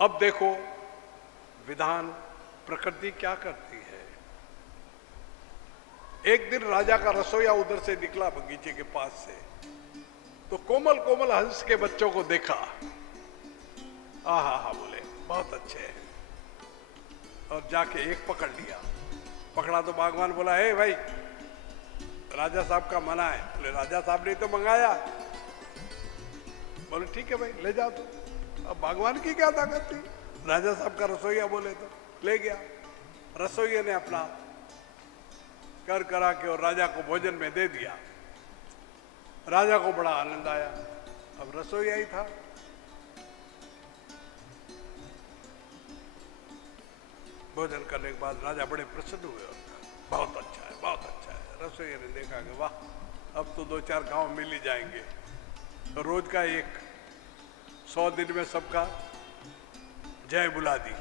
अब देखो विधान, प्रकृति क्या करती है। एक दिन राजा का रसोइया उधर से निकला बगीचे के पास से, तो कोमल कोमल हंस के बच्चों को देखा। आहा हा बोले बहुत अच्छे हैं, और जाके एक पकड़ लिया। पकड़ा तो बागवान बोला, हे भाई राजा साहब का मना है। बोले राजा साहब ने तो मंगाया। बोले ठीक है भाई ले जाओ। तो अब बागवान की क्या ताकत थी, राजा साहब का रसोइया बोले तो ले गया। रसोइये ने अपना कर करा के और राजा को भोजन में दे दिया। राजा को बड़ा आनंद आया, अब रसोइया ही था। भोजन करने के बाद राजा बड़े प्रसन्न हुए, बहुत अच्छा है बहुत अच्छा है। रसोइया ने देखा कि वाह अब तो 2-4 गांव मिल ही जाएंगे, तो रोज का एक 100 दिन में सबका जय बुला दी।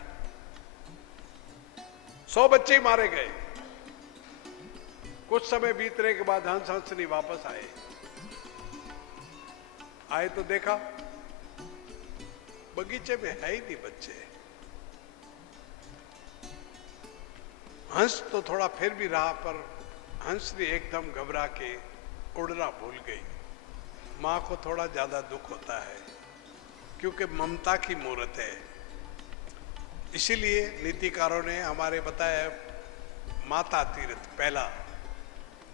100 बच्चे ही मारे गए। कुछ समय बीतने के बाद हंस हंसनी वापस आए तो देखा बगीचे में है ही नहीं बच्चे। हंस तो थोड़ा फिर भी रहा, पर हंसनी एकदम घबरा के उड़ना भूल गई। मां को थोड़ा ज्यादा दुख होता है क्योंकि ममता की मूर्त है। इसीलिए नीतिकारों ने हमारे बताया माता तीर्थ पहला,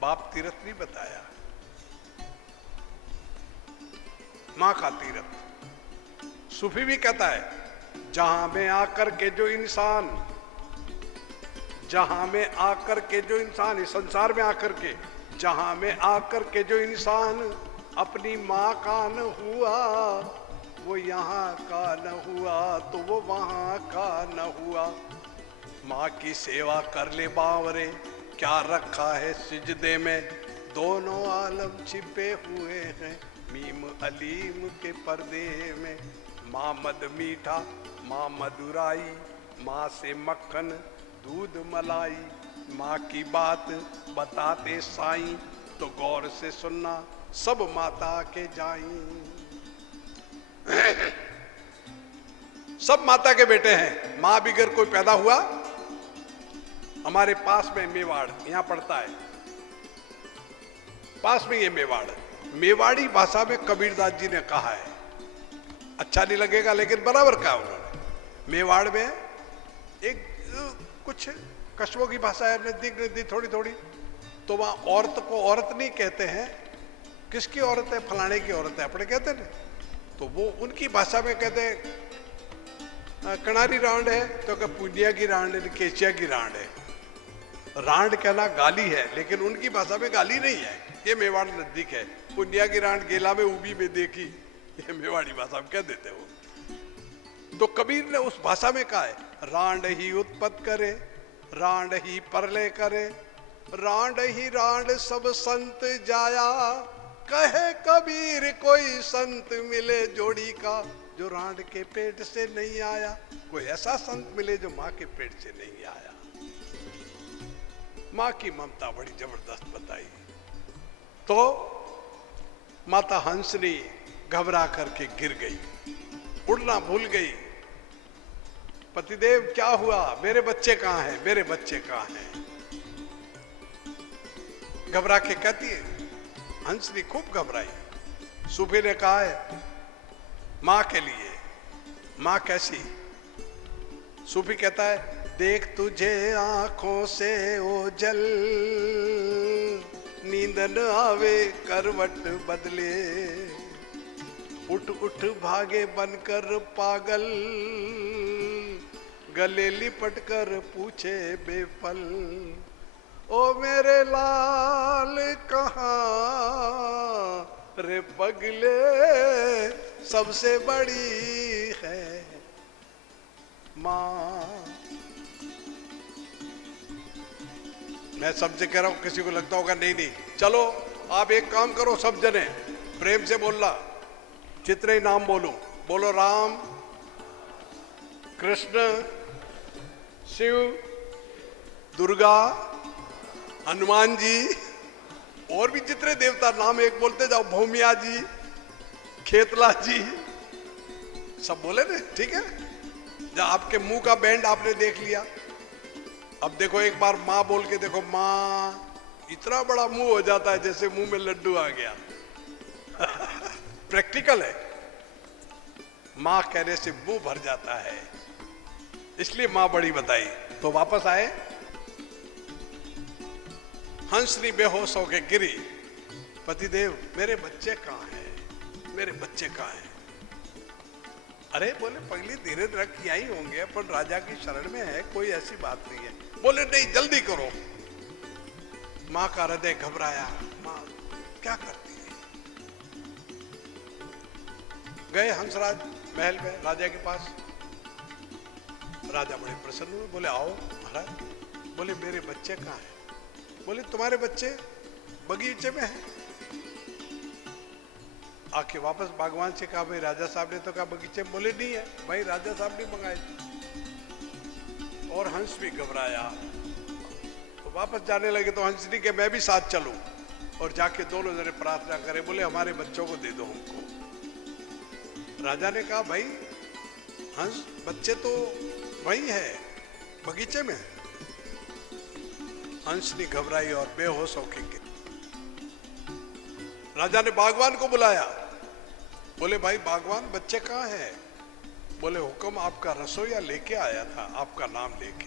बाप तीर्थ नहीं बताया, मां का तीर्थ। सूफी भी कहता है जहां में आकर के जो इंसान, जहां में आकर के जो इंसान, इस संसार में आकर के, जहां में आकर के जो इंसान अपनी मां का न हुआ, वो यहाँ का न हुआ तो वो वहां का न हुआ। माँ की सेवा कर ले बावरे, क्या रखा है सिजदे में, दोनों आलम छिपे हुए हैं मीम अलीम के पर्दे में। माँ मद मीठा, माँ मधुराई, माँ से मक्खन दूध मलाई, माँ की बात बताते साईं तो गौर से सुनना, सब माता के जाई। सब माता के बेटे हैं। मां बिगर कोई पैदा हुआ। हमारे पास में मेवाड़ यहां पड़ता है, पास में ये मेवाड़, मेवाड़ी भाषा में कबीरदास जी ने कहा है, अच्छा नहीं लगेगा लेकिन बराबर कहा उन्होंने। मेवाड़ में एक कुछ कस्बों की भाषा है, नजदीक नजदीक थोड़ी थोड़ी, तो वहां औरत को औरत नहीं कहते हैं। किसकी औरत है, फलाने की औरत है अपने कहते हैं, तो वो उनकी भाषा में कहते हैं कनारी रांड है तो क्या पुनिया की रांड है, केचिया की रांड है। रांड कहना गाली है, लेकिन उनकी भाषा में गाली नहीं है। ये मेवाड़ नजदीक है। पुनिया की रांड गेला में उबी में देखी, ये मेवाड़ी भाषा में कह देते हो। तो कबीर ने उस भाषा में कहा है रांड ही उत्पत्त करे, रांड ही परले करे, रांड ही रांड सब संत जाया, कहे कबीर कोई संत मिले जोड़ी का, जो रांड के पेट से नहीं आया। कोई ऐसा संत मिले जो मां के पेट से नहीं आया। मां की ममता बड़ी जबरदस्त बताई। तो माता हंसनी घबरा करके गिर गई, उड़ना भूल गई। पतिदेव क्या हुआ, मेरे बच्चे कहां हैं, मेरे बच्चे कहां हैं। घबरा के कहती है, हंसनी खूब घबराई। सूफी ने कहा है मां के लिए। मां कैसी? सूफी कहता है देख तुझे आंखों से ओझल, नींद न आवे करवट बदले, उठ उठ भागे बनकर पागल, गले लिपट कर पूछे बेफल, ओ मेरे लाल कहाँ रे पगले, सबसे बड़ी है माँ। मैं सबसे कह रहा हूं, किसी को लगता होगा नहीं नहीं, चलो आप एक काम करो, सब जने प्रेम से बोलना, जितने नाम बोलो, बोलो राम, कृष्ण, शिव, दुर्गा, हनुमान जी, और भी जितने देवता नाम एक बोलते जाओ, भूमिया जी, खेतला जी, सब बोले ना, ठीक है। जब आपके मुंह का बैंड आपने देख लिया, अब देखो एक बार माँ बोल के देखो, माँ, इतना बड़ा मुंह हो जाता है जैसे मुंह में लड्डू आ गया। प्रैक्टिकल है, माँ कहने से मुंह भर जाता है, इसलिए माँ बड़ी बताई। तो वापस आए, हंसनी बेहोश होके गिरी, पतिदेव मेरे बच्चे कहाँ हैं, मेरे बच्चे कहाँ हैं? अरे बोले पगली धीरे रख यही होंगे, अपन राजा की शरण में है, कोई ऐसी बात नहीं है। बोले नहीं जल्दी करो। माँ का हृदय घबराया, माँ क्या करती है? गए हंसराज महल में राजा के पास। राजा बड़े प्रसन्न हुए, बोले आओ महाराज। बोले मेरे बच्चे कहाँ हैं? बोले तुम्हारे बच्चे बगीचे में हैं। आके वापस बागवान से कहा, भाई राजा साहब ने तो कहा बगीचे में। बोले नहीं है भाई, राजा साहब ने मंगाए। और हंस भी घबराया, तो वापस जाने लगे। तो हंसनी के मैं भी साथ चलूं, और जाके दोनों जने प्रार्थना करें। बोले हमारे बच्चों को दे दो हमको। राजा ने कहा भाई हंस, बच्चे तो वही है, बगीचे में। हंसनी घबराई और बेहोश होके गिरी। राजा ने बागवान को बुलाया। बोले भाई बागवान, बच्चे कहाँ हैं? बोले हुक्म, आपका रसोइया लेके आया था, आपका नाम लेके।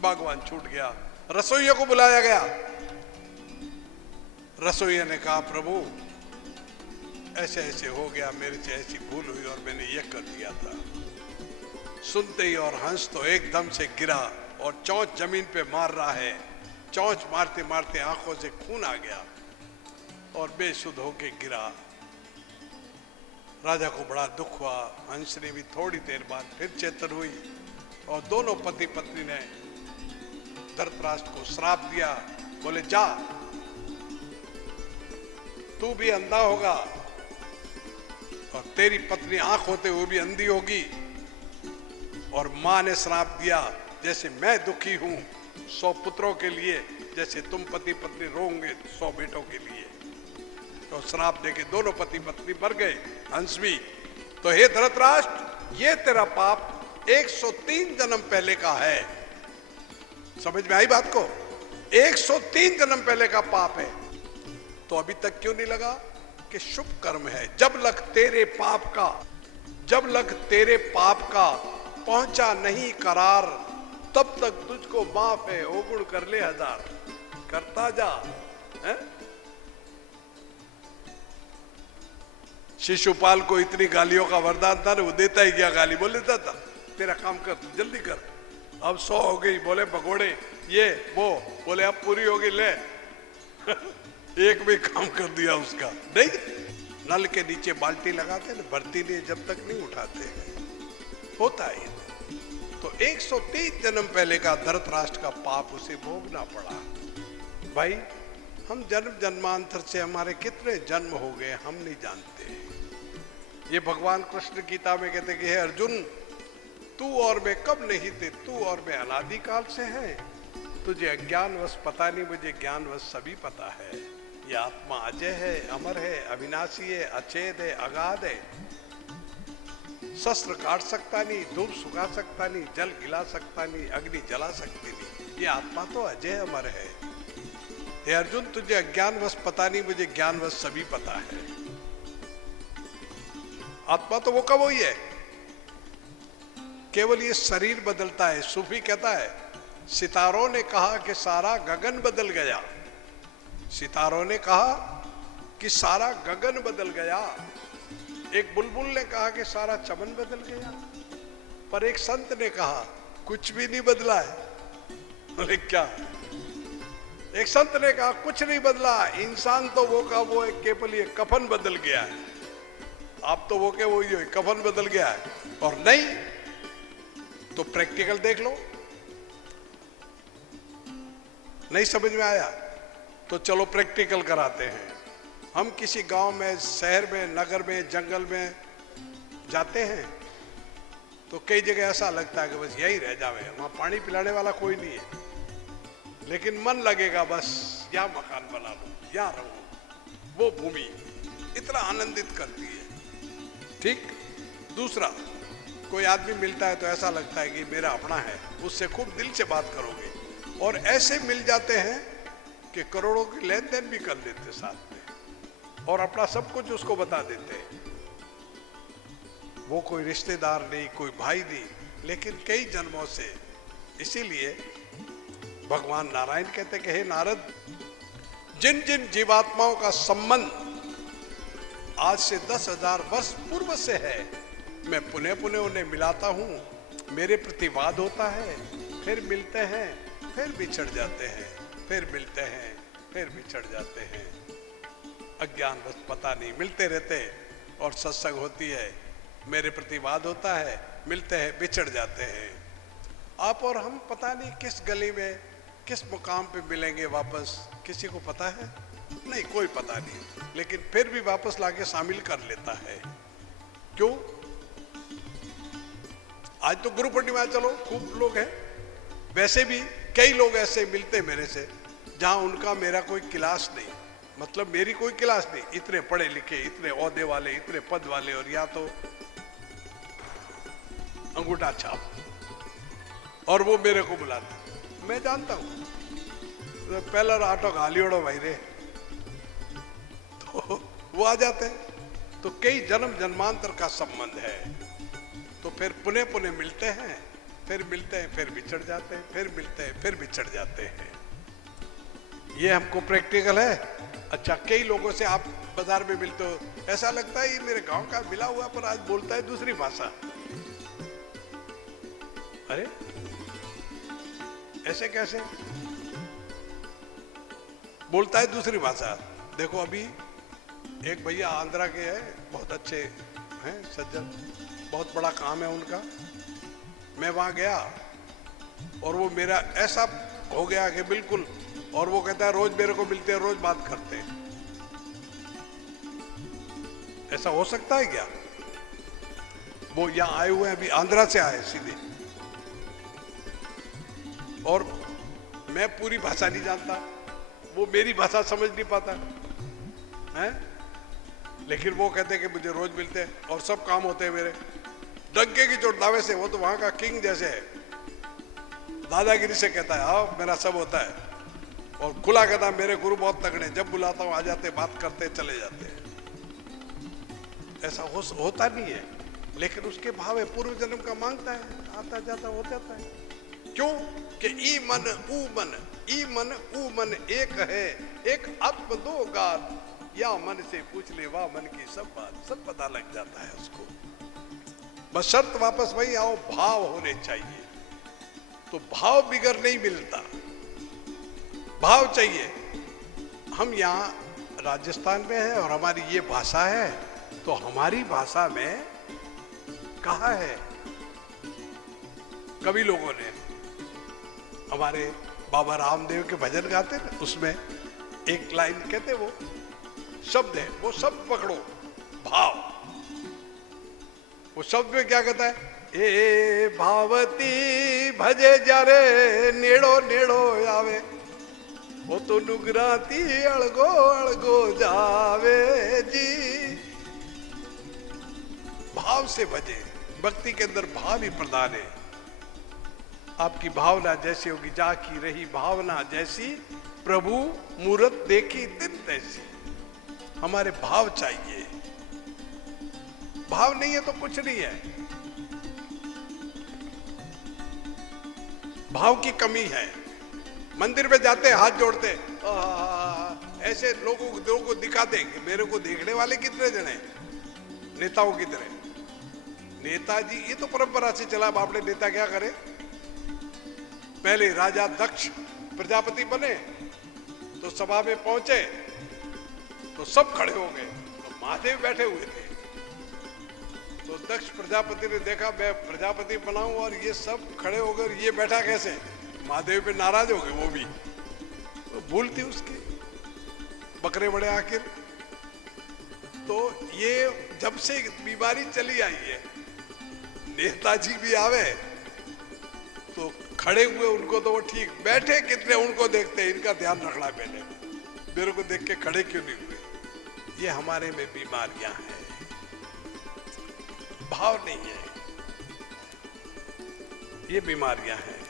बागवान छूट गया, रसोइया को बुलाया गया। रसोइया ने कहा प्रभु ऐसे ऐसे हो गया, मेरे से ऐसी भूल हुई और मैंने ये कर दिया था। सुनते ही और हंस तो एकदम से गिरा और चोंच जमीन पे मार रहा है। चोंच मारते मारते आंखों से खून आ गया और बेसुध होके गिरा। राजा को बड़ा दुख हुआ। हंस ने भी थोड़ी देर बाद फिर चेतन हुई और दोनों पति पत्नी ने धृतराष्ट्र को श्राप दिया। बोले जा, तू भी अंधा होगा और तेरी पत्नी आंख होते हुए भी अंधी होगी। और मां ने श्राप दिया, जैसे मैं दुखी हूं 100 पुत्रों के लिए, जैसे तुम पति पत्नी रोओगे 100 बेटों के लिए। तो श्राप देके दोनों पति पत्नी मर गए, हंस भी। तो हे धृतराष्ट्र, ये तेरा पाप 103 जन्म पहले का है। समझ में आई बात को? 103 जन्म पहले का पाप है। तो अभी तक क्यों नहीं लगा कि शुभ कर्म है? जब लग तेरे पाप का पहुंचा नहीं करार, तब तक तुझको माफ है, ओगुड़ कर ले 1000। करता जा। है? शिशुपाल को इतनी गालियों का वरदान था ना, वो देता ही गया गाली। बोल देता था तेरा काम कर, जल्दी कर। अब 100 हो गई। बोले भगोड़े ये वो, बोले अब पूरी होगी, ले। एक भी काम कर दिया उसका नहीं। नल के नीचे बाल्टी लगाते ना, भरती नहीं जब तक नहीं उठाते, होता है। तो 130 जन्म पहले का धृतराष्ट्र का पाप उसे भोगना पड़ा। भाई हम जन्म जन्मांतर से हमारे कितने जन्म हो गए हम नहीं जानते। ये भगवान कृष्ण गीता में कहते कि हे अर्जुन, तू और मैं कब नहीं थे, तू और मैं अनादिकाल से हैं। तुझे अज्ञानवश पता नहीं, मुझे ज्ञानवश सभी पता है। ये आत्मा अजय है, अमर है, अविनाशी है, अचेत है, अगाध है। शस्त्र काट सकता नहीं, धूप सुखा सकता नहीं, जल गिला सकता नहीं, अग्नि जला सकती नहीं। ये आत्मा तो अजय अमर है। हे अर्जुन, तुझे अज्ञानवश पता नहीं, मुझे ज्ञानवश सभी पता है। आत्मा तो वो कब हुई है? केवल ये शरीर बदलता है। सूफी कहता है सितारों ने कहा कि सारा गगन बदल गया। सितारों ने कहा कि सारा गगन बदल गया। एक बुलबुल ने कहा कि सारा चमन बदल गया। पर एक संत ने कहा कुछ भी नहीं बदला है। बोले क्या? एक संत ने कहा कुछ नहीं बदला, इंसान तो वो का वो है, केवल ये कफन बदल गया है। आप तो वो के वो ही, कफन बदल गया है। और नहीं तो प्रैक्टिकल देख लो। नहीं समझ में आया तो चलो प्रैक्टिकल कराते हैं। हम किसी गांव में, शहर में, नगर में, जंगल में जाते हैं तो कई जगह ऐसा लगता है कि बस यही रह जावे, वहां पानी पिलाने वाला कोई नहीं है, लेकिन मन लगेगा बस या मकान बना लो या रहो। वो भूमि इतना आनंदित करती है। ठीक। दूसरा, कोई आदमी मिलता है तो ऐसा लगता है कि मेरा अपना है, उससे खूब दिल से बात करोगे, और ऐसे मिल जाते हैं कि करोड़ों की लेन देन भी कर लेते साथ में और अपना सब कुछ उसको बता देते हैं। वो कोई रिश्तेदार नहीं, कोई भाई नहीं, लेकिन कई जन्मों से। इसीलिए भगवान नारायण कहते कि हे नारद, जिन जिन जीवात्माओं का संबंध आज से 10,000 वर्ष पूर्व से है, मैं पुनः पुनः उन्हें मिलाता हूँ। मेरे प्रति वाद होता है, फिर मिलते हैं, फिर बिछड़ जाते हैं, फिर मिलते हैं, फिर बिछड़ जाते हैं। अज्ञान बस पता नहीं, मिलते रहते और सत्संग होती है, मेरे प्रति वाद होता है, मिलते हैं, बिछड़ जाते हैं। आप और हम पता नहीं किस गली में, किस मुकाम पे मिलेंगे वापस, किसी को पता है? नहीं, कोई पता नहीं, लेकिन फिर भी वापस लाके शामिल कर लेता है। क्यों? आज तो गुरु पूर्णिमा, चलो खूब लोग हैं, वैसे भी कई लोग ऐसे मिलते मेरे से जहां उनका मेरा कोई क्लास नहीं, मतलब मेरी कोई क्लास नहीं, इतने पढ़े लिखे, इतने ओहदे वाले, इतने पद वाले, और या तो अंगूठा छाप, और वो मेरे को बुलाते। मैं जानता हूं तो पहला आटो गालियोड़ो भाई रे, तो वो आ जाते हैं। तो कई जन्म जन्मांतर का संबंध है, तो फिर पुनः पुनः मिलते हैं, फिर मिलते हैं, फिर बिछड़ जाते हैं, फिर मिलते हैं, फिर बिछड़ जाते हैं। ये हमको प्रैक्टिकल है। अच्छा, कई लोगों से आप बाजार में मिलते हो, ऐसा लगता है ये मेरे गांव का मिला हुआ, पर आज बोलता है दूसरी भाषा। अरे ऐसे कैसे बोलता है दूसरी भाषा? देखो, अभी एक भैया आंध्रा के हैं, बहुत अच्छे हैं सज्जन, बहुत बड़ा काम है उनका। मैं वहां गया और वो मेरा ऐसा हो गया कि बिल्कुल, और वो कहता है रोज मेरे को मिलते हैं, रोज बात करते हैं। ऐसा हो सकता है क्या? वो यहाँ आए हुए हैं, अभी आंध्रा से आए सीधे, और मैं पूरी भाषा नहीं जानता, वो मेरी भाषा समझ नहीं पाता है, लेकिन वो कहते हैं कि मुझे रोज मिलते हैं और सब काम होते हैं मेरे। डंके की चोट दावे से, वो तो वहां का किंग जैसे है, दादागिरी से कहता है हाँ मेरा सब होता है, और खुला कहता है मेरे गुरु बहुत तगड़े, जब बुलाता हूँ आ जाते, बात करते चले जाते हैं। ऐसा होता नहीं है, लेकिन उसके भाव है, पूर्व जन्म का मांगता है, आता जाता हो जाता है। क्यों? कि ई मन ऊ मन, ई मन ऊ मन एक है, एक आत्म दो गात, या मन से पूछ ले वाह मन की सब बात, सब पता लग जाता है उसको। बस शर्त वापस वही आओ, भाव होने चाहिए। तो भाव बिगर नहीं मिलता, भाव चाहिए। हम यहाँ राजस्थान में हैं और हमारी ये भाषा है, तो हमारी भाषा में कहा है कवि लोगों ने, हमारे बाबा रामदेव के भजन गाते ना, उसमें एक लाइन कहते, वो शब्द है, वो शब्द पकड़ो, भाव। वो शब्द में क्या कहता है? ए भावती भजे जारे नेड़ो नेड़ो आवे, वो तो नुगराती अड़गो अड़गो जावे जी। भाव से भजे, भक्ति के अंदर भाव ही प्रधान है। आपकी भावना जैसी होगी, जा की रही भावना जैसी, प्रभु मूरत देखी तिन तैसी। हमारे भाव चाहिए, भाव नहीं है तो कुछ नहीं है। भाव की कमी है। मंदिर में जाते हाथ जोड़ते, ऐसे लोगों को दिखाते कि मेरे को देखने वाले कितने जने, नेताओं की तरह। नेताजी, ये तो परंपरा से चला, बाप ने नेता क्या करे? पहले राजा दक्ष प्रजापति बने तो सभा में पहुंचे तो सब खड़े हो गए, तो महादेव बैठे हुए थे। तो दक्ष प्रजापति ने देखा मैं प्रजापति बनाऊं और ये सब खड़े हो गए, ये बैठा कैसे? महादेव पे नाराज हो गए वो भी, तो भूल थी उसकी, बकरे बड़े आखिर। तो ये जब से बीमारी चली आई है, नेताजी भी आवे तो खड़े हुए उनको तो वो ठीक, बैठे कितने उनको देखते, इनका ध्यान रखना पहले, मेरे को देख के खड़े क्यों नहीं हुए। ये हमारे में बीमारियां हैं, भाव नहीं है। ये बीमारियां हैं।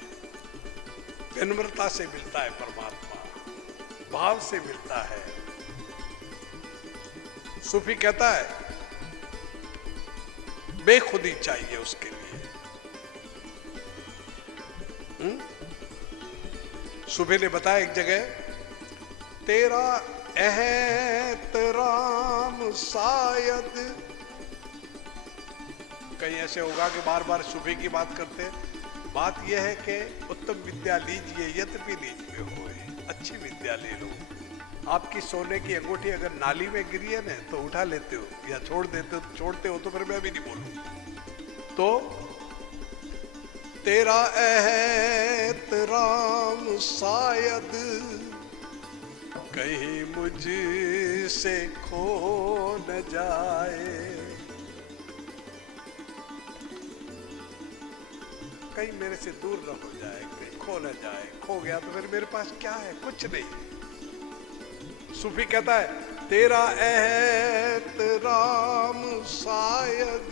विनम्रता से मिलता है परमात्मा, भाव से मिलता है। सूफी कहता है बेखुदी चाहिए उसके लिए। सूफी ने बताया एक जगह, तेरा एहतराम शायद, कहीं ऐसे होगा कि बार बार सूफी की बात करते। बात यह है कि उत्तम विद्या लीजिए, यद्यपि लीज में होए, अच्छी विद्या ले लो। आपकी सोने की अंगूठी अगर नाली में गिरी है ना तो उठा लेते हो या छोड़ देते हो, छोड़ते हो तो फिर मैं भी नहीं बोलूं। तो तेरा एहतराम शायद कहीं मुझसे खो न जाए, कहीं मेरे से दूर न हो जाए, कहीं खो न जाए। खो गया तो फिर मेरे पास क्या है? कुछ नहीं। सूफी कहता है तेरा एहतराम शायद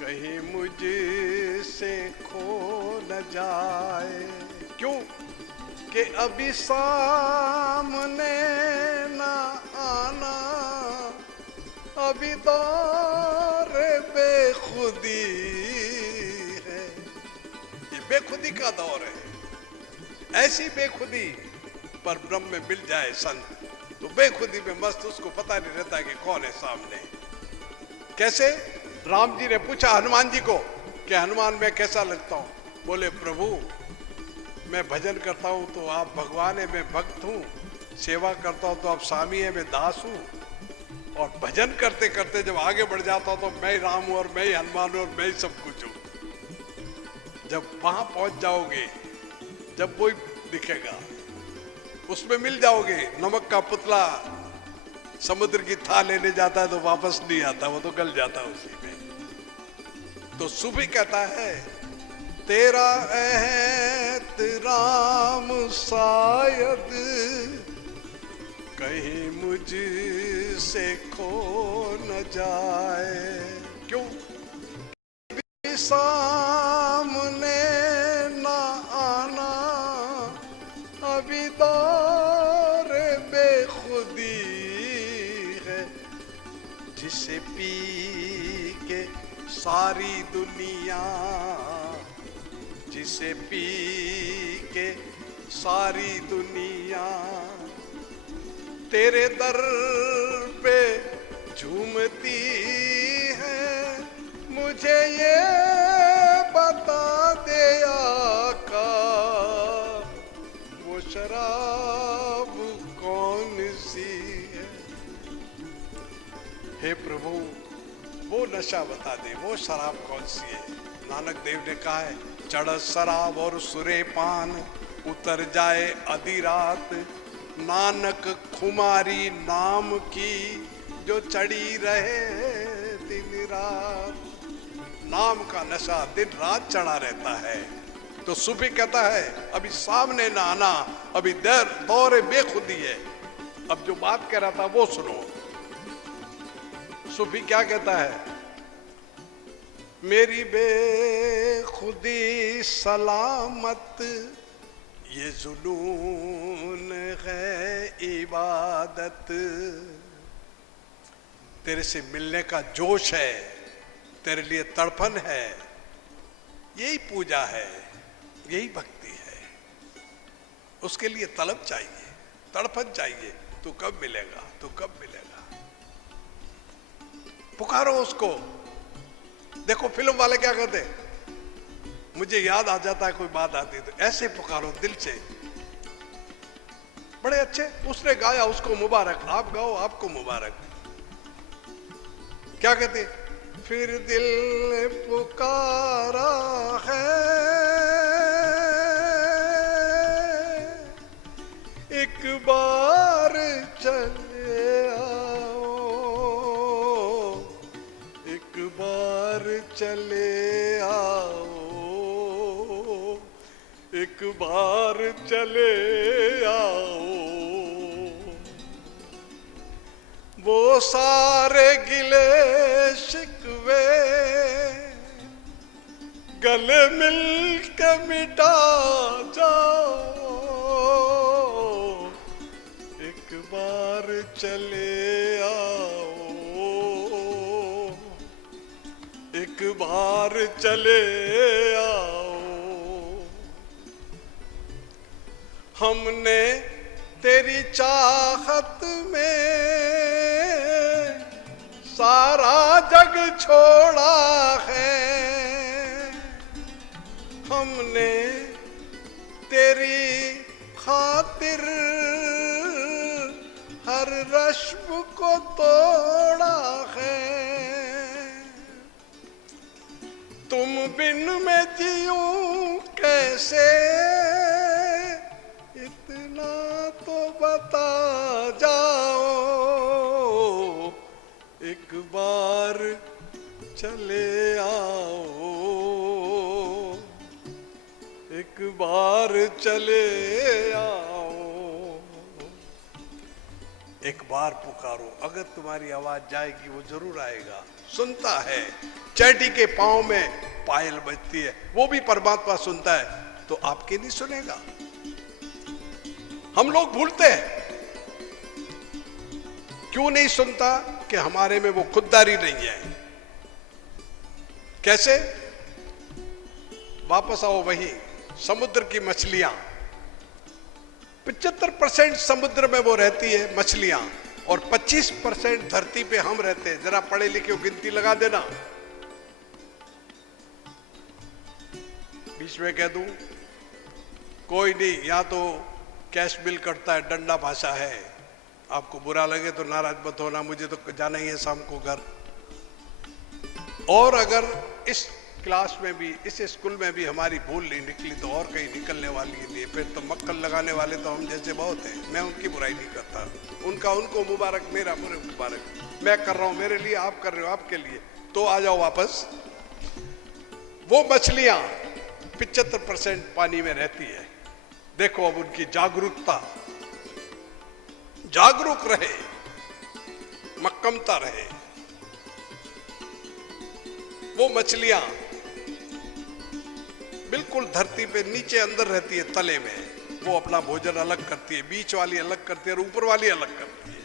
कहीं मुझसे खो न जाए। क्यों? कि अभी सामने न आना, अभी दौर बेखुदी है। ये बेखुदी का दौर है। ऐसी बेखुदी पर ब्रह्म में मिल जाए संत तो बेखुदी में मस्त, उसको पता नहीं रहता कि कौन है सामने। कैसे? राम जी ने पूछा हनुमान जी को कि हनुमान मैं कैसा लगता हूं? बोले प्रभु मैं भजन करता हूं तो आप भगवान है, मैं भक्त हूं। सेवा करता हूं तो आप स्वामी है, मैं दास हूं। और भजन करते करते जब आगे बढ़ जाता हूं तो मैं राम हूं और मैं ही हनुमान हूं और मैं ही सब कुछ हूं। जब वहां पहुंच जाओगे, जब वही दिखेगा उसमें मिल जाओगे। नमक का पुतला समुद्र की थाल लेने जाता है तो वापस नहीं आता, वो तो गल जाता है उसी में। तो सूफी कहता है तेरा एहतराम शायद कहीं मुझसे खो न जाए। क्यों? सामने न आना, अभी दौर बेखुदी है। जिसे पी के सारी दुनिया, जिसे पी के सारी दुनिया तेरे दर पे झूमती है। मुझे ये बता दे आका, वो शराब कौन सी है? हे प्रभु वो नशा बता दे, वो शराब कौन सी है? नानक देव ने कहा है चढ़ शराब और सुरे पान, उतर जाए आधी रात। नानक खुमारी नाम की जो चढ़ी रहे दिन रात। नाम का नशा दिन रात चढ़ा रहता है। तो सूफी कहता है अभी सामने ना आना, अभी दौरे बेखुदी है। अब जो बात कह रहा था वो सुनो। सूफी क्या कहता है? मेरी बेखुदी सलामत, ये जुनून है इबादत। तेरे से मिलने का जोश है, तेरे लिए तड़पन है, यही पूजा है, यही भक्ति है। उसके लिए तलब चाहिए, तड़पन चाहिए। तू कब मिलेगा, तू कब मिलेगा? पुकारो उसको। देखो फिल्म वाले क्या कहते, मुझे याद आ जाता है कोई बात आती तो ऐसे पुकारो दिल से। बड़े अच्छे उसने गाया, उसको मुबारक। आप गाओ, आपको मुबारक। क्या कहते? फिर दिल ने पुकारा है, एक बार चले आओ, एक बार चले आओ, एक बार चले आओ। वो सारे गिले शिकवे गले मिल के मिटा जाओ, एक बार चले आओ, एक बार चले आओ। हमने तेरी चाहत में सारा जग छोड़ा है, हमने तेरी खातिर हर रश्म को तोड़ा है। तुम बिन मैं जीऊं कैसे, इतना तो बता जाओ, एक बार चले आओ, एक बार चले आओ। एक बार पुकारो, अगर तुम्हारी आवाज जाएगी वो जरूर आएगा। सुनता है, चैटी के पांव में पायल बजती है, वो भी परमात्मा सुनता है, तो आपके नहीं सुनेगा? हम लोग भूलते हैं, क्यों नहीं सुनता? कि हमारे में वो खुददारी नहीं है। कैसे? वापस आओ वही समुद्र की मछलियां, 75% समुद्र में वो रहती है मछलियां, और 25% धरती पे हम रहते हैं। जरा पढ़े लिखे गिनती लगा देना। बीच में कह दूं, कोई नहीं, या तो कैश बिल कटता है, डंडा भाषा है, आपको बुरा लगे तो नाराज मत होना, मुझे तो जाना ही है शाम को घर। और अगर इस क्लास में भी, इस स्कूल में भी हमारी भूल नहीं निकली तो और कहीं निकलने वाली नहीं, फिर तो मक्खन लगाने वाले तो हम जैसे बहुत हैं। मैं उनकी बुराई नहीं करता, उनका उनको मुबारक, मेरा मुझे मुबारक। मैं कर रहा हूं मेरे लिए, आप कर रहे हो आपके लिए, तो आ जाओ वापस। वो मछलियां 75% पानी में रहती है। देखो अब उनकी जागरूकता, जागरूक रहे, मक्कमता रहे। वो मछलियां बिल्कुल धरती पे नीचे अंदर रहती है, तले में। वो अपना भोजन अलग करती है, बीच वाली अलग करती है और ऊपर वाली अलग करती है।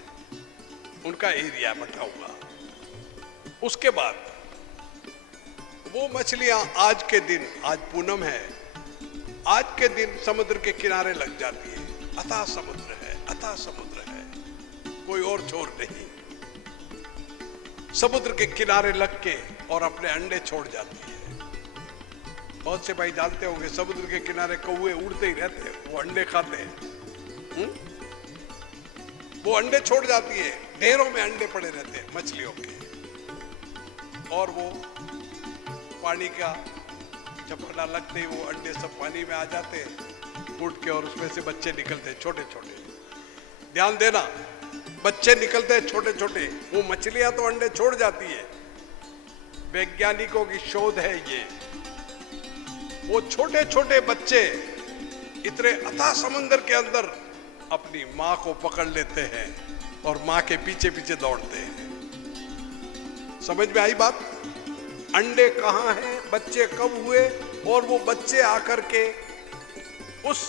उनका एरिया बटा हुआ। उसके बाद वो मछलियां आज के दिन, आज पूनम है, आज के दिन समुद्र के किनारे लग जाती है। अथाह समुद्र है, अथाह समुद्र है, कोई और छोर नहीं। समुद्र के किनारे लग के और अपने अंडे छोड़ जाती है। बहुत से भाई जानते होंगे, समुद्र के किनारे कौवे उड़ते ही रहते हैं, वो अंडे खाते हैं। वो अंडे छोड़ जाती है, ढेरों में अंडे पड़े रहते हैं मछलियों के, और वो पानी का झपकना लगते ही वो अंडे सब पानी में आ जाते हैं फूट के, और उसमें से बच्चे निकलते हैं छोटे छोटे। ध्यान देना, बच्चे निकलते हैं छोटे छोटे। वो मछलियां तो अंडे छोड़ जाती है, वैज्ञानिकों की शोध है ये। वो छोटे छोटे बच्चे इतने अथाह समुद्र के अंदर अपनी मां को पकड़ लेते हैं और मां के पीछे पीछे दौड़ते हैं। समझ में आई बात? अंडे कहां हैं, बच्चे कब हुए, और वो बच्चे आकर के उस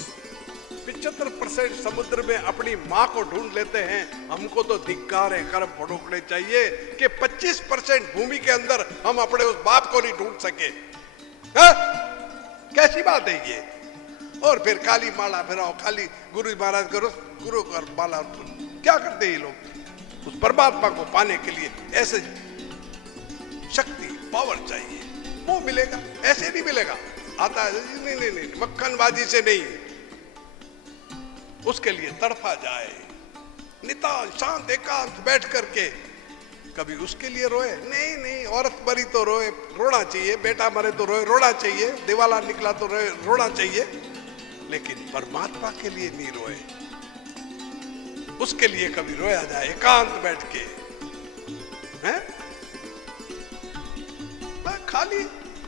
75% समुद्र में अपनी मां को ढूंढ लेते हैं। हमको तो धिक्कार है, कर्म फड़ोकने चाहिए कि 25% भूमि के अंदर हम अपने उस बाप को नहीं ढूंढ सके। हा? कैसी बात है ये? और फिर काली माला फिराओ, खाली गुरु महाराज करो, गुरु कर माला। क्या करते हैं ये लोग? उस परमात्मा को पाने के लिए ऐसे शक्ति, पावर चाहिए, वो मिलेगा, ऐसे नहीं मिलेगा। आता है नहीं नहीं नहीं, मक्खनबाजी से नहीं, उसके लिए तड़पा जाए, नितांत शांत एकांत बैठ करके। कभी उसके लिए रोए? नहीं नहीं, औरत मरी तो रोए, रोना चाहिए, बेटा मरे तो रोए, रोना चाहिए, दिवाला निकला तो रोए, रोना चाहिए, लेकिन परमात्मा के लिए नहीं रोए। उसके लिए कभी रोया जाए एकांत बैठ के, हैं? मैं खाली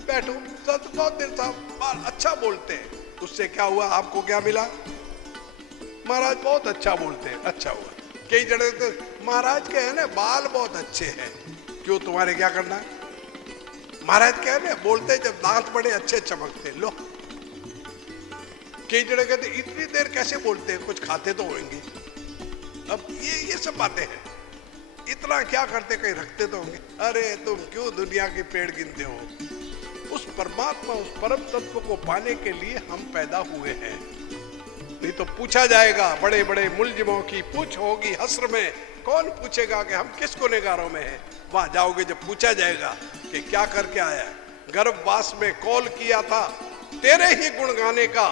बैठूं, बहुत देर साहब अच्छा बोलते हैं, उससे क्या हुआ, आपको क्या मिला? महाराज बहुत अच्छा बोलते हैं, अच्छा हुआ। कई जगह तो महाराज के है ना बाल बहुत अच्छे हैं, क्यों तुम्हारे क्या करना है? महाराज कह रहे बोलते जब दांत बड़े अच्छे चमकते, लो कई जगह कहते इतनी देर कैसे बोलते हैं, कुछ खाते तो होंगे। अब ये सब बातें हैं, इतना क्या करते, कहीं रखते तो होंगे। अरे तुम क्यों दुनिया के पेड़ गिनते हो? उस परमात्मा, उस परम तत्व को पाने के लिए हम पैदा हुए हैं। नहीं तो पूछा जाएगा, बड़े बड़े मुलजिमों की पूछ होगी हश्र में, कौन पूछेगा कि हम किस गुनहगारों में हैं? वहां जाओगे जब पूछा जाएगा कि क्या करके आया, गर्भवास में कॉल किया था तेरे ही गुण गाने का,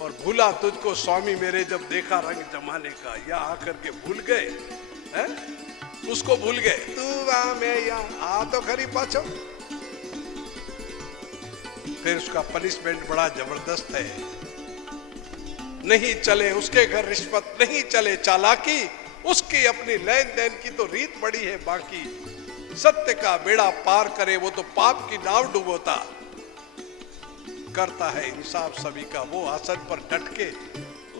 और भूला तुझको स्वामी मेरे जब देखा रंग जमाने का। या आकर के भूल गए हैं, उसको भूल गए। तू वहां मैं यहाँ आ तो खरी पाछो। फिर उसका पनिशमेंट बड़ा जबरदस्त है। नहीं चले उसके घर रिश्वत, नहीं चले चालाकी, उसकी अपनी लेन देन की तो रीत बड़ी है बाकी। सत्य का बेड़ा पार करे वो तो पाप की नाव डुबोता। करता है इंसाफ सभी का वो आसन पर डट के,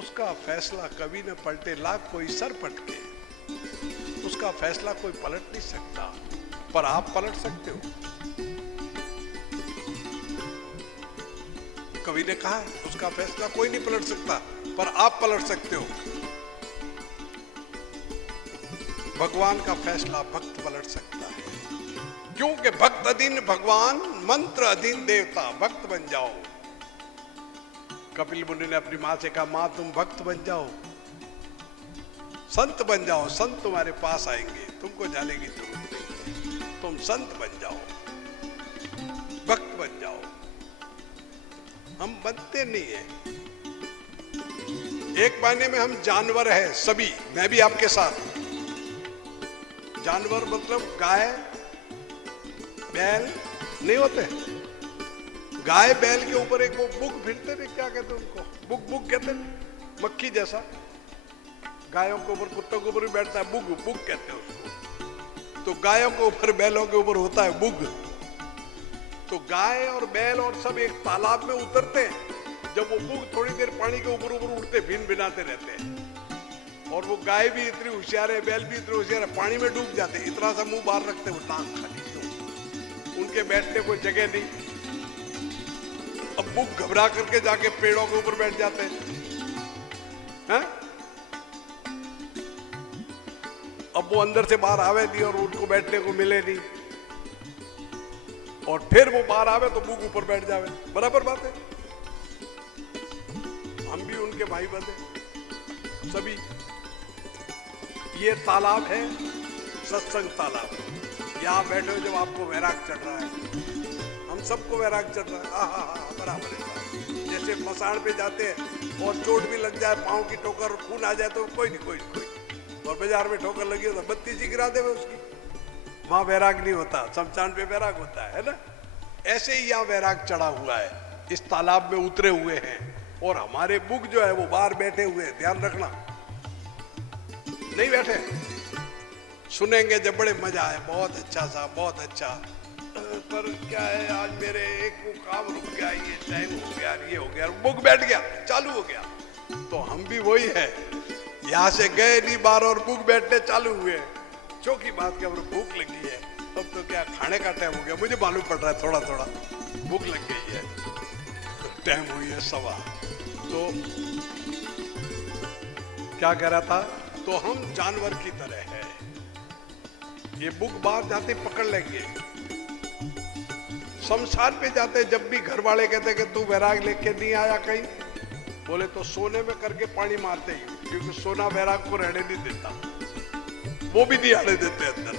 उसका फैसला कभी न पलटे लाख कोई सर पटके। उसका फैसला कोई पलट नहीं सकता, पर आप पलट सकते हो। कवि ने कहा है उसका फैसला कोई नहीं पलट सकता, पर आप पलट सकते हो। भगवान का फैसला भक्त पलट सकता है, क्योंकि भक्त अधीन भगवान, मंत्र अधीन देवता। भक्त बन जाओ। कपिल मुनि ने अपनी मां से कहा, मां तुम भक्त बन जाओ, संत बन जाओ, संत तुम्हारे पास आएंगे, तुमको जाने की जरूरत नहीं, तुम संत बन जाओ, भक्त बन जाओ। हम बनते नहीं है। एक महीने में हम जानवर हैं सभी, मैं भी आपके साथ। जानवर मतलब गाय बैल नहीं होते। गाय बैल के ऊपर एक वो बुग फिरते थे, क्या कहते हैं उनको, बुग बुग कहते हैं, मक्खी जैसा। गायों के ऊपर, कुत्तों के ऊपर भी बैठता है, बुग बुग कहते हैं उसको। तो गायों के ऊपर, बैलों के ऊपर होता है बुग। तो गाय और बैल और सब एक तालाब में उतरते हैं। जब वो बुग थोड़ी देर पानी के ऊपर ऊपर उड़ते भिन भिनाते रहते हैं। और वो गाय भी इतनी होशियार है, बैल भी इतने होशियार है, पानी में डूब जाते, इतना सा मुंह बाहर रखते, वो टांग खाली, उनके बैठने को जगह नहीं। अब बुग घबरा करके जाके पेड़ों के ऊपर बैठ जाते हैं। अब वो अंदर से बाहर आवे नहीं और उनको बैठने को मिले नहीं, और फिर वो बाहर आवे तो बुग ऊपर बैठ जावे। बराबर बात है। हम भी उनके भाई बंधे सभी। ये तालाब है सत्संग तालाब। यहाँ बैठे हो जब आपको वैराग चढ़ रहा है, हम सबको वैराग चढ़ रहा है। हा बराबर है। जैसे मसाण पे जाते हैं और चोट भी लग जाए, पाँव की ठोकर और खून आ जाए तो कोई नहीं। और बाजार में ठोकर लगी हो तो बत्ती सी गिरा दे उसकी, वहां वैराग नहीं होता, शमशान पे वैराग होता है ना। ऐसे ही यहाँ वैराग चढ़ा हुआ है, इस तालाब में उतरे हुए हैं। और हमारे बुग जो है वो बाहर बैठे हुए हैं। ध्यान रखना, नहीं बैठे, सुनेंगे जब बड़े मजा आए, बहुत अच्छा सा, बहुत अच्छा। पर क्या है, आज मेरे एक वो काम रुक गया, ये टाइम हो गया, ये हो गया, बुक बैठ गया, चालू हो गया। तो हम भी वही है, यहाँ से गए नहीं बाहर और बुक बैठने चालू हुए। चौकी बात क्या, भूख लगी है, अब तो क्या खाने का टाइम हो गया, मुझे मालूम पड़ रहा है थोड़ा थोड़ा, भूख लग गई है, टाइम हुई है 1:15। तो क्या कह रहा था, तो हम जानवर की तरह है। ये बुक बाहर जाते पकड़ लेंगे, शमशान पे जाते जब भी घर वाले कहते कि तू वैराग लेके नहीं आया कहीं, बोले तो सोने में करके पानी मारते ही, क्योंकि सोना वैराग को रहने नहीं देता, वो भी नहीं आने देते अंदर।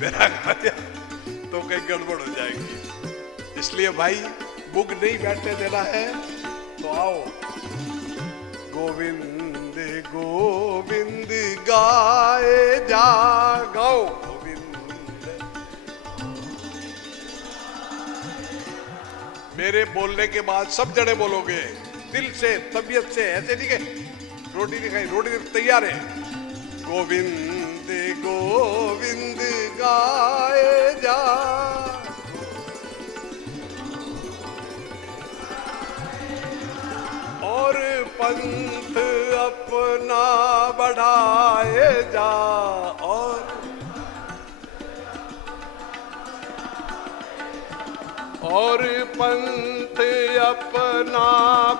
वैराग आ गया तो कहीं गड़बड़ हो जाएगी। इसलिए भाई बुक नहीं बैठने देना है तो आओ। गोविंद गोविंद गाए जा, गाओ गोविंद। मेरे बोलने के बाद सब जने बोलोगे दिल से, तबीयत से, ऐसे नहीं कि रोटी नहीं खाई, रोटी तैयार है। गोविंद गोविंद गाए जा, और पंथ अपना बढ़ाए जा, और और पंथ अपना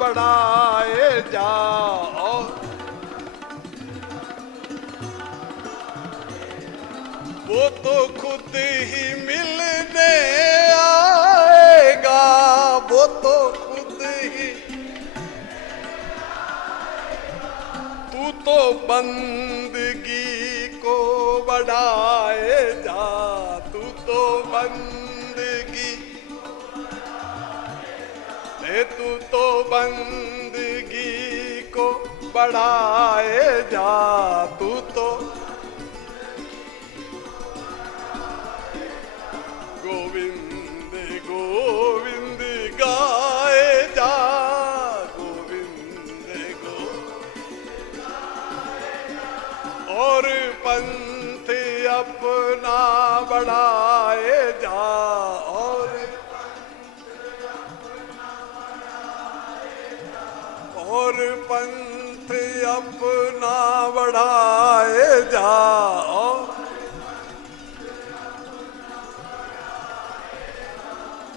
बढ़ाए जाओ। वो तो खुद ही मिलने आएगा, वो तो खुद ही। तू तो बंदगी को बढ़ाए जा, तू तो बंदगी, तू तो बंदगी को बढ़ाए जा, तू तो गोविंद गोविंद गाए जा, गोविंद गोविंद गाए जा। और पंथ अपना बढ़ाए जा, और पंथ अपना बढ़ाए जा।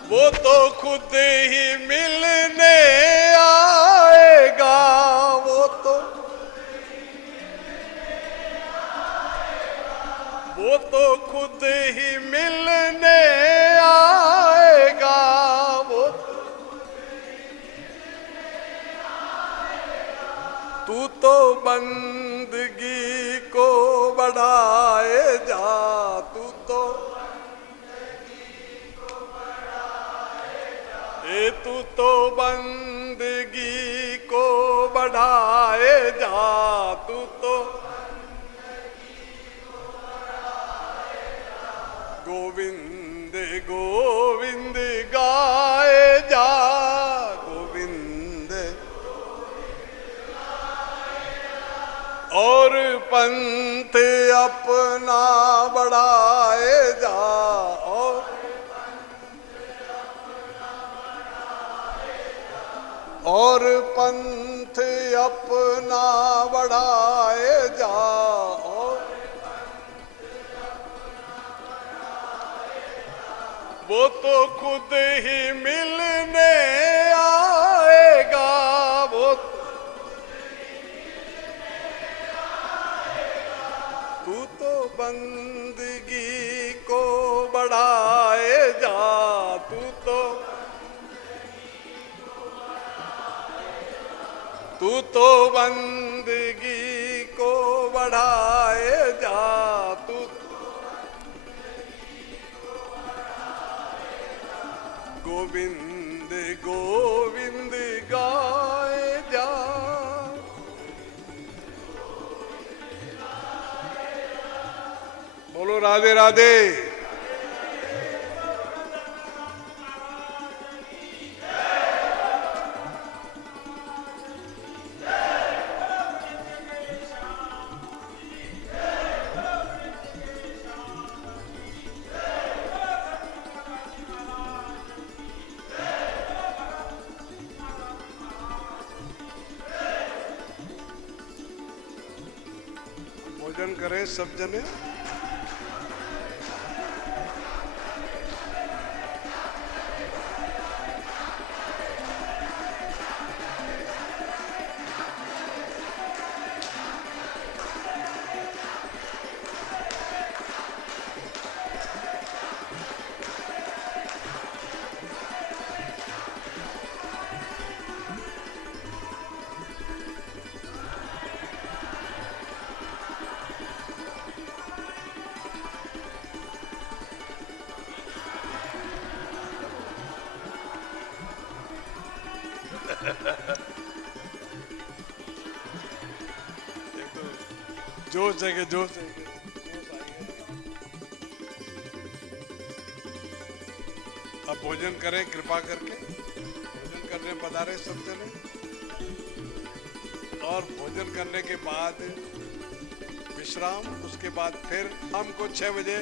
वो तो खुद ही मिलने आएगा, वो तो खुद ही मिलने आएगा, वो तू तो बंदगी को बढ़ाए जा, तू तो तू तो बंदगी को बढ़ाए जा, तू तो गोविंद गोविंद गाए जा, गोविंद। और पंथ अपना बढ़ाए जा, और पंथ अपना बढ़ाए जा। वो तो खुद ही मिलने आएगा, वो तू तो बंदगी को बढ़ाए जा, तू तो बंदगी को बढ़ाए जा, तू गोविंद गोविंद गाए जा। बोलो राधे राधे। भोजन करें सब जने। जोश है कि जोश है कि अब भोजन करें कृपा करके। भोजन करने पधारे सब जने। और भोजन करने के बाद विश्राम, उसके बाद फिर शाम को 6 बजे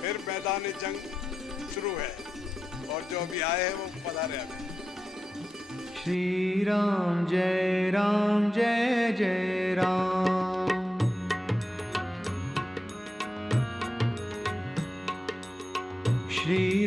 फिर मैदान जंग शुरू है। और जो अभी आए हैं वो पधारे अभी। श्री राम जय जय राम। श्री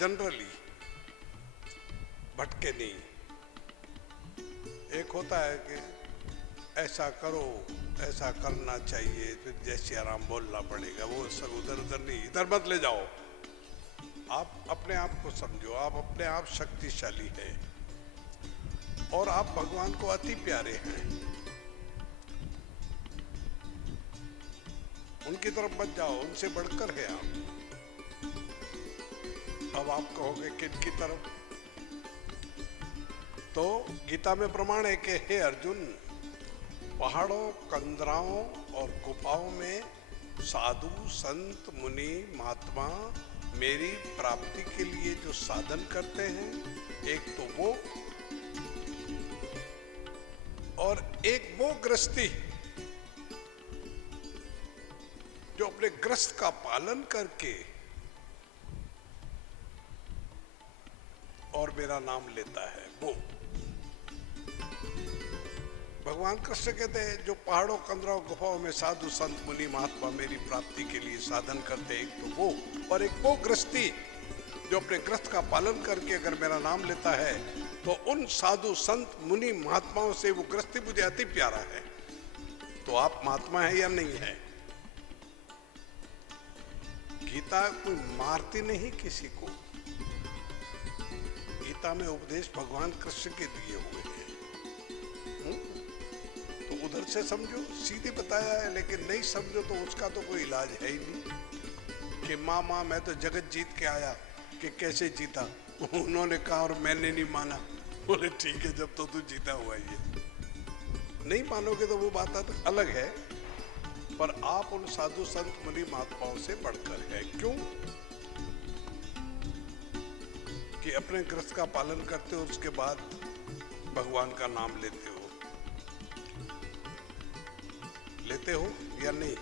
जनरली, भटके नहीं। एक होता है कि ऐसा करो, ऐसा करना चाहिए, तो जैसे आराम बोलना पड़ेगा, वो सब उधर उधर नहीं, इधर मत ले जाओ। आप अपने आप को समझो, आप अपने आप शक्तिशाली हैं और आप भगवान को अति प्यारे हैं। उनकी तरफ मत जाओ, उनसे बढ़कर है आप। अब आप कहोगे किनकी तरफ? तो गीता में प्रमाण है कि हे अर्जुन, पहाड़ों, कंदराओं और गुफाओं में साधु, संत, मुनि, महात्मा मेरी प्राप्ति के लिए जो साधन करते हैं, एक तो वो और एक वो गृहस्थी जो अपने ग्रस्त का पालन करके और मेरा नाम लेता है, वो। भगवान कृष्ण कहते हैं जो पहाड़ों, कंदराओं, गुफाओं में साधु, संत, मुनि, महात्मा मेरी प्राप्ति के लिए साधन करते हैं, एक तो वो और एक वो गृहस्थी जो अपने ग्रस्त का पालन करके अगर मेरा नाम लेता है, तो उन साधु, संत, मुनि, महात्माओं से वो गृहस्थी मुझे अति प्यारा है। तो आप महात्मा है या नहीं है? गीता कोई मारती नहीं किसी को। गीता में उपदेश भगवान कृष्ण के दिए हुए हैं। तो उधर से समझो, सीधे बताया है, लेकिन नहीं समझो तो उसका तो कोई इलाज है ही नहीं। कि माँ मैं तो जगत जीत के आया, कि कैसे जीता? उन्होंने कहा और मैंने नहीं माना। बोले ठीक है, जब तो तू जीता हुआ ही है। नहीं मानोगे तो वो बात अलग है, पर आप उन साधु, संत, मुनि, महात्माओं से बढ़कर है। क्यों? कि अपने ग्रस्त का पालन करते हो, उसके बाद भगवान का नाम लेते हो या नहीं,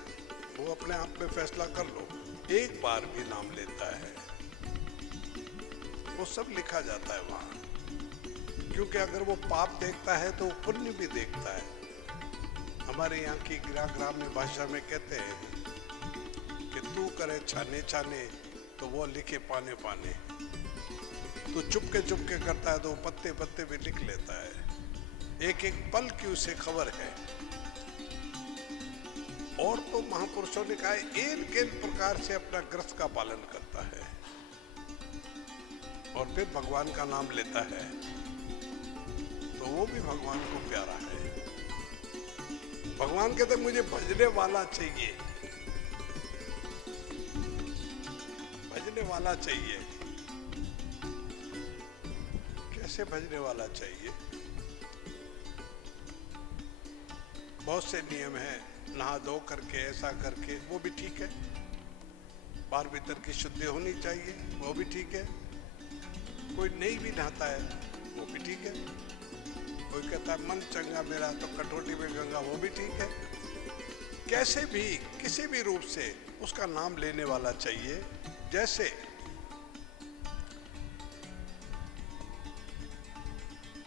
वो अपने आप में फैसला कर लो। एक बार भी नाम लेता है, वो सब लिखा जाता है वहां। क्योंकि अगर वो पाप देखता है तो वो पुण्य भी देखता है। हमारे यहाँ की ग्राम्य भाषा में कहते हैं कि तू करे छाने छाने तो वो लिखे पाने पाने। तो चुपके करता है तो वो पत्ते पत्ते भी लिख लेता है। एक एक पल की उसे खबर है। और तो महापुरुषों ने कहा एक प्रकार से अपना ग्रस्त का पालन करता है और फिर भगवान का नाम लेता है, तो वो भी भगवान को प्यारा है। भगवान कहते मुझे भजने वाला चाहिए, भजने वाला चाहिए। कैसे भजने वाला चाहिए? बहुत से नियम है, नहा धो करके, ऐसा करके, वो भी ठीक है। बाहर भीतर की शुद्धि होनी चाहिए, वो भी ठीक है। कोई नहीं भी नहाता है, वो भी ठीक है। कोई कहता है मन चंगा मेरा तो कटोटी में गंगा, वो भी ठीक है। कैसे भी, किसी भी रूप से उसका नाम लेने वाला चाहिए। जैसे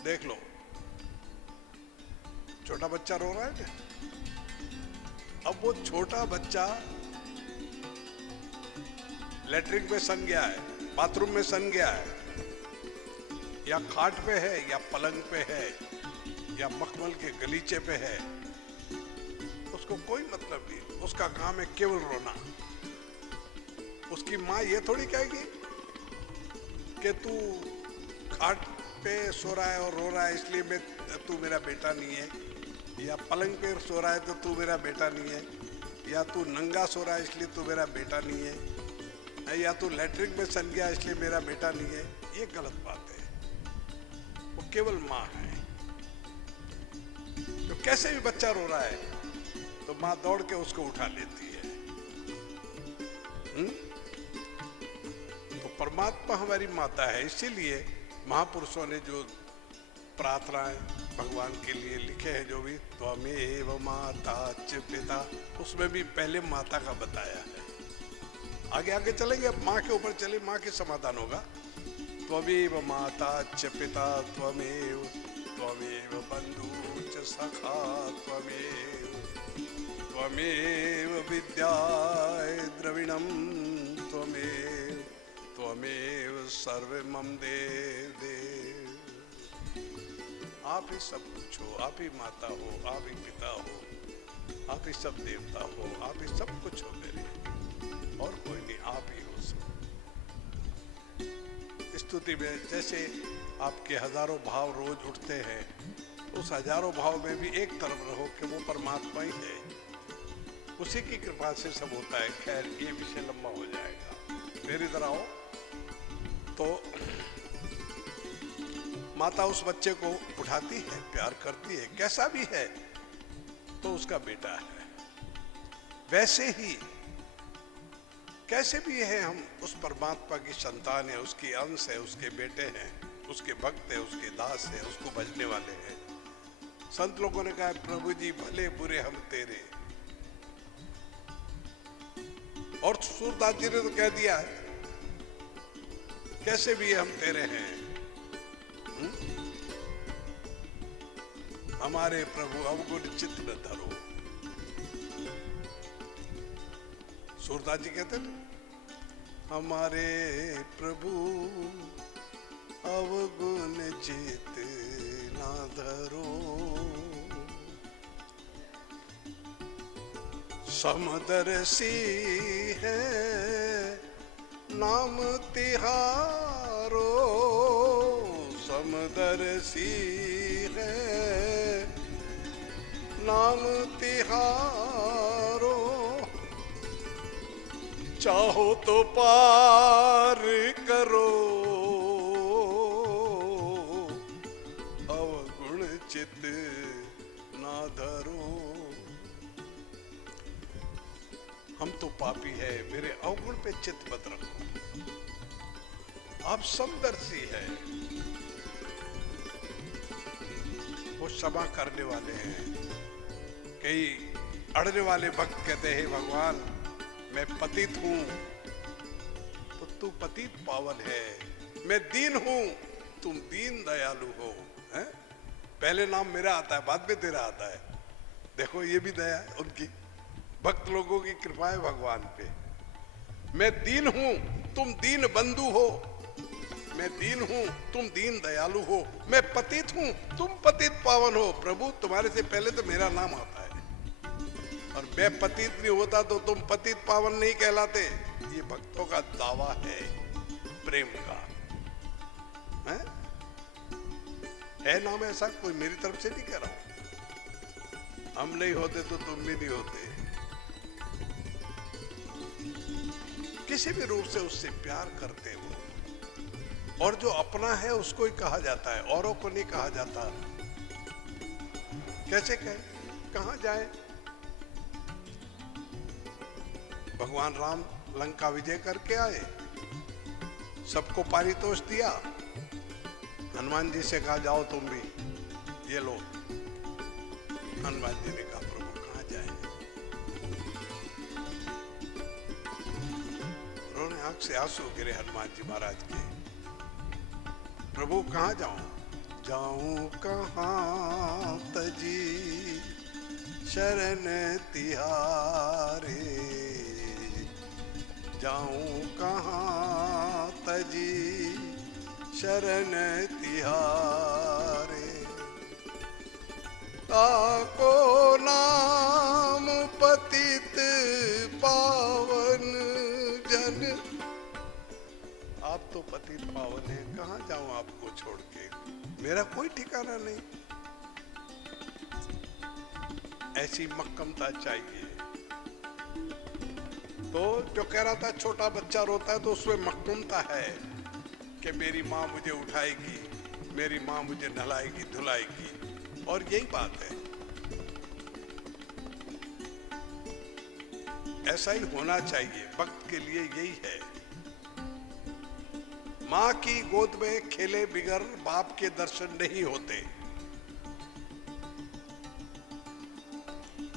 देख लो, छोटा बच्चा रो रहा है, अब वो छोटा बच्चा लेटरिन में सन गया है, बाथरूम में सन गया है, या खाट पे है, या पलंग पे है, या मखमल के गलीचे पे है, उसको कोई मतलब नहीं। उसका काम है केवल रोना। उसकी माँ ये थोड़ी कहेगी कि तू खाट पे सो रहा है और रो रहा है इसलिए तू मेरा बेटा नहीं है, या पलंग पे सो रहा है तो तू मेरा बेटा नहीं है, या तू नंगा सो रहा है इसलिए तू मेरा बेटा नहीं है, या तू लेटरिन में सन गया इसलिए मेरा बेटा नहीं है। ये गलत बात है। वो केवल माँ है। तो कैसे भी बच्चा रो रहा है तो माँ दौड़ के उसको उठा लेती है। तो परमात्मा हमारी माता है। इसीलिए महापुरुषों ने जो प्रार्थनाएं भगवान के लिए लिखे हैं, जो भी त्वमेव माता च पिता, उसमें भी पहले माता का बताया है। आगे आगे चलेंगे, अब माँ के ऊपर चले, माँ के समाधान होगा। त्वमेव माता च पिता त्वमेव बंधु च सखा त्वमेव विद्या द्रविणम त्वमेव त्वमेव सर्वमम देव देव। आप ही सब कुछ हो, आप ही माता हो, आप ही पिता हो, आप ही सब देवता हो, आप ही सब कुछ हो मेरे, और कोई नहीं, आप ही हो सब। स्तुति में जैसे आपके हजारों भाव रोज उठते हैं, उस हजारों भाव में भी एक तरफ रहो कि वो परमात्मा ही है, उसी की कृपा से सब होता है। खैर ये विषय लंबा हो जाएगा, मेरी तरह आओ। तो माता उस बच्चे को उठाती है, प्यार करती है, कैसा भी है तो उसका बेटा है। वैसे ही कैसे भी है हम उस परमात्मा की संतान है, उसकी अंश है, उसके बेटे हैं, उसके भक्त है, उसके दास है, उसको भजने वाले हैं। संत लोगों ने कहा प्रभु जी भले बुरे हम तेरे, और सूरदास जी ने तो कह दिया है कैसे भी हम तेरे हैं। हमारे प्रभु अवगुण चित्त न धरो। सूरदास जी कहते थे हमारे प्रभु अवगुण चित्त न धरो, समदर्शी है नाम तिहारो, समदर्शी है नाम तिहारो, चाहो तो पार करो अवगुण चित्त ना धरो। हम तो पापी है, मेरे अवगुण पे चित्त मत रखो। आप समदर्शी है, वो क्षमा करने वाले हैं। कई अड़ने वाले भक्त कहते हैं भगवान मैं पतित हूं, तो तू पतित पावन है। मैं दीन हूं, तुम दीन दयालु हो। है? पहले नाम मेरा आता है, बाद में तेरा आता है। देखो ये भी दया है उनकी, भक्त लोगों की कृपा है भगवान पे। मैं दीन हूं, तुम दीन बंधु हो। मैं दीन हूं, तुम दीन दयालु हो। मैं पतित हूं, तुम पतित पावन हो। प्रभु तुम्हारे से पहले तो मेरा नाम आता है, और मैं पतित नहीं होता तो तुम पतित पावन नहीं कहलाते। ये भक्तों का दावा है प्रेम का। है नाम ऐसा, कोई मेरी तरफ से नहीं कह रहा हूं। हम नहीं होते तो तुम भी नहीं होते। किसी भी रूप से उससे प्यार करते हो, और जो अपना है उसको ही कहा जाता है, औरों को नहीं कहा जाता। कैसे कहे, कहां जाए? भगवान राम लंका विजय करके आए, सबको पारितोष दिया। हनुमान जी से कहा जाओ तुम भी, ये लो। हनुमान जी ने कहा प्रभु कहां जाए? उन्होंने आंख से आंसू गिरे हनुमान जी महाराज के। प्रभु कहां जाऊं? जाऊं कहां तजी शरण तिहारे, जाऊं कहां तजी शरण तिहारे। ताको नाम पतित पावन जन। आप तो पतित पावन है, कहां जाऊं आपको छोड़ के? मेरा कोई ठिकाना नहीं। ऐसी मक्कमता चाहिए। तो जो कह रहा था छोटा बच्चा रोता है, तो उसमें मक्कमता है कि मेरी माँ मुझे उठाएगी, मेरी माँ मुझे नहलाएगी धुलाएगी। और यही बात है, ऐसा ही होना चाहिए। भक्त के लिए यही है। माँ की गोद में खेले बिगर बाप के दर्शन नहीं होते।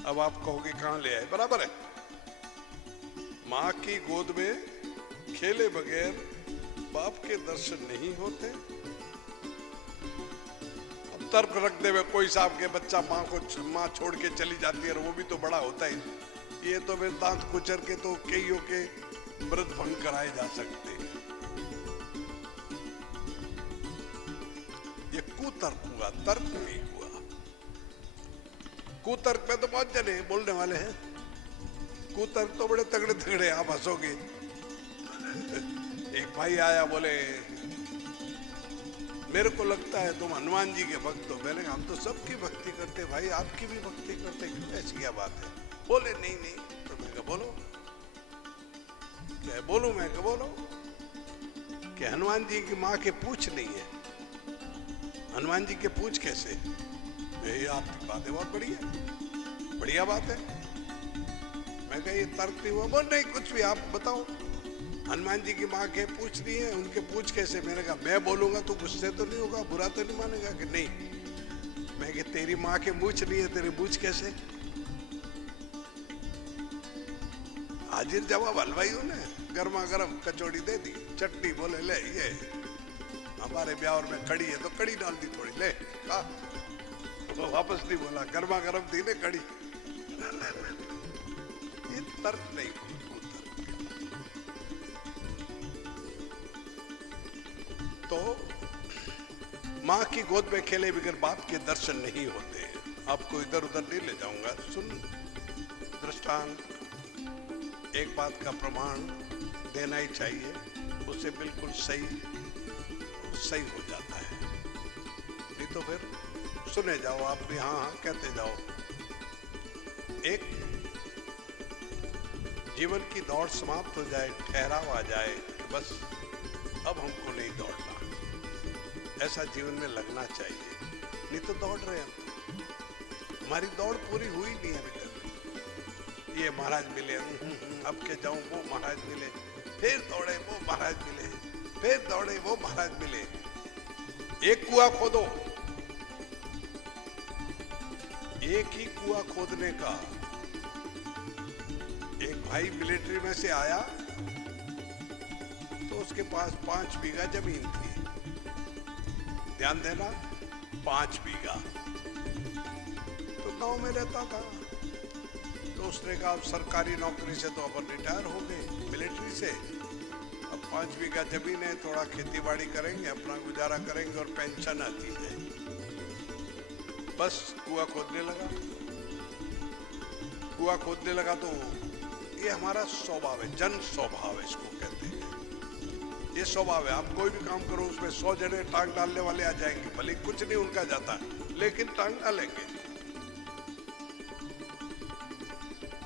अब आप कहोगे कहां ले आए? बराबर है, माँ की गोद में खेले बगैर बाप के दर्शन नहीं होते। अब तर्क रख दे कोई साहब के बच्चा माँ छोड़ के चली जाती है, और वो भी तो बड़ा होता है। ये तो फिर दांत कुचर के तो कईयों के व्रत भंग कराए जा सकते हैं। कुतर्क हुआ, तर्क नहीं हुआ। कुतर्क में तो बहुत जने बोलने वाले हैं, कुतर्क तो बड़े तगड़े तगड़े, आप हंसोगे। एक भाई आया, बोले मेरे को लगता है तुम हनुमान जी के भक्त हो। मैंने कहा हम तो सबकी भक्ति करते भाई, आपकी भी भक्ति करते, क्यों ऐसी क्या बात है? बोले नहीं नहीं। तो मैं कहा बोलो। क्या बोलूं? मैं कहा बोलो कि हनुमान जी की माँ के पूछ नहीं है। हनुमान जी के पूछ कैसे? ये आपकी बात है, बहुत बढ़िया बढ़िया बात है। मैं कहा ये तर्क नहीं हुआ। बोल नहीं कुछ भी, आप बताओ। हनुमान जी की माँ के पूछ नहीं है, उनके पूछ कैसे? मैंने कहा मैं बोलूंगा तो गुस्से तो नहीं होगा, बुरा तो नहीं मानेगा? कि नहीं। मैं कहा तेरी माँ के मूछ नहीं है, तेरे मूछ कैसे? हाजिर जवाब हलवाइयों ने गर्मा गर्म कचौड़ी दे दी, चटनी, बोले ले ये हमारे ब्याह में कड़ी है तो कड़ी डाल दी थोड़ी, ले खा। तो वापस नहीं बोला, गर्मा गर्म थी ने कड़ी। ये तर्क नहीं। तो माँ की गोद में खेले बगैर बाप के दर्शन नहीं होते। आपको इधर उधर नहीं ले जाऊंगा, सुन दृष्टांत। एक बात का प्रमाण देना ही चाहिए, उससे बिल्कुल सही हो जाता है। नहीं तो फिर सुने जाओ, आप भी हाँ हाँ कहते जाओ। एक जीवन की दौड़ समाप्त हो जाए, ठहराव आ जाए, बस अब हमको नहीं दौड़ना, ऐसा जीवन में लगना चाहिए। नहीं तो दौड़ रहे हैं, हमारी दौड़ पूरी हुई नहीं है अभी तक। ये महाराज मिले, अब के जाऊं, वो महाराज मिले, फिर दौड़े वो महाराज मिले, फिर दौड़े वो महाराज मिले। एक कुआं खोदो, एक ही कुआं खोदने का। एक भाई मिलिट्री में से आया तो उसके पास 5 बीघा जमीन थी। ध्यान देना, 5 बीघा। तो गांव में रहता था। तो उसने कहा सरकारी नौकरी से तो अपन रिटायर हो गए मिलिट्री से, अब 5 बीघा जमीन है, थोड़ा खेती बाड़ी करेंगे, अपना गुजारा करेंगे और पेंशन आती है। बस कुआं खोदने लगा। कुआं खोदने लगा तो ये हमारा स्वभाव है, जन स्वभाव है इसको कहते हैं। ये स्वभाव है, आप कोई भी काम करो उसमें 100 जने टांग डालने वाले आ जाएंगे, भले कुछ नहीं उनका जाता लेकिन टांग डालेंगे।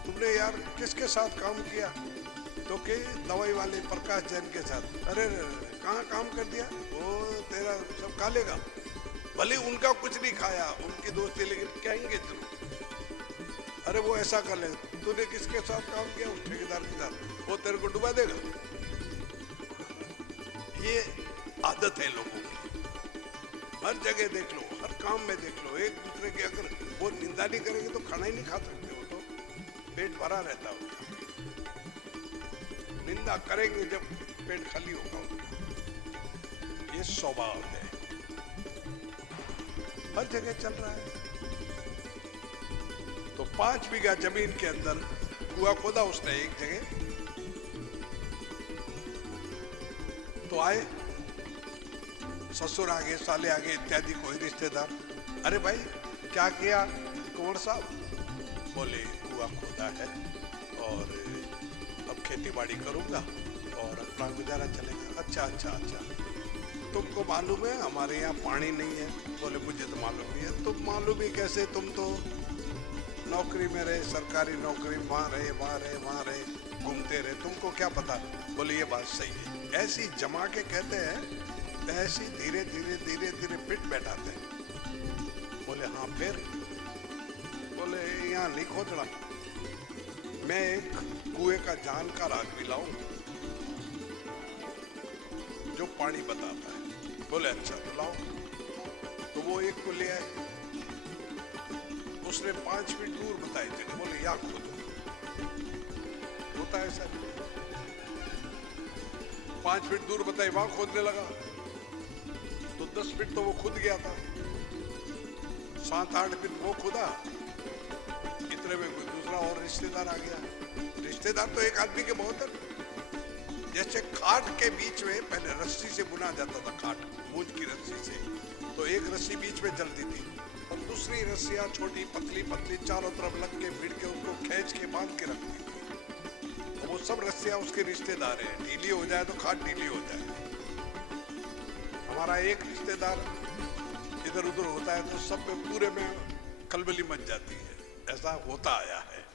तुमने यार किसके साथ काम किया? तो के दवाई वाले प्रकाश जैन के साथ। अरे कहाँ काम कर दिया? वो तेरा सब खा लेगा, भले उनका कुछ नहीं खाया, उनकी दोस्ती, लेकिन कहेंगे जरूर अरे वो ऐसा कर ले। तूने किसके साथ काम किया? उस ठेकेदार के साथ, वो तेरे को डुबा देगा। ये आदत है लोगों की, हर जगह देख लो, हर काम में देख लो। एक दूसरे की अगर वो निंदा नहीं करेंगे तो खाना ही नहीं खा सकते, वो तो पेट भरा रहता है। निंदा करेंगे जब पेट खाली होगा उनका। ये स्वभाव है, हर जगह चल रहा है। तो 5 बीघा जमीन के अंदर कुआं खोदा उसने एक जगह। तो आए ससुर आगे, साले आगे, इत्यादि कोई रिश्तेदार। अरे भाई क्या किया कुंवर साहब? बोले कुआं खोदा है और अब खेती बाड़ी करूंगा और अपना गुजारा चलेगा। अच्छा अच्छा अच्छा, तुमको मालूम है हमारे यहाँ पानी नहीं है? बोले मुझे तो मालूम नहीं है। तुम मालूम ही कैसे? तुम तो नौकरी में रहे, सरकारी नौकरी, वहाँ रहे वहाँ रहे वहाँ रहे, घूमते रहे, तुमको क्या पता? बोले ये बात सही है। ऐसी जमा के कहते हैं, ऐसी धीरे धीरे धीरे धीरे पिट बैठाते हैं। बोले हाँ फिर? बोले यहाँ नहीं खोदना, मैं एक कुएं का जानकार आदमी लाऊं जो पानी बताता है। बोले अच्छा तो लाओ। तो वो एक को ले आए, उसने 5 फीट दूर बताई थे। बोले या खोदो। होता है सर, 5 फीट दूर बताई, वहां खोदने लगा तो 10 फीट तो वो खुद गया था, 7-8 फीट वो खुदा। इतने में कोई दूसरा और रिश्तेदार आ गया। रिश्तेदार तो एक आदमी के बहुत है। जैसे खाट के बीच में पहले रस्सी से बुना जाता था, खाट मूंज की रस्सी से, तो एक रस्सी बीच में चलती थी और दूसरी रस्सियां छोटी पतली पतली चारों तरफ लग के भिड़ के उसको खींच के बांध के रखती थी। और वो सब रस्सियां उसके रिश्तेदार हैं, ढीली हो जाए तो खाट ढीली हो जाए। हमारा एक रिश्तेदार इधर उधर होता है तो सब में पूरे में खलबली मच जाती है। ऐसा होता आया है।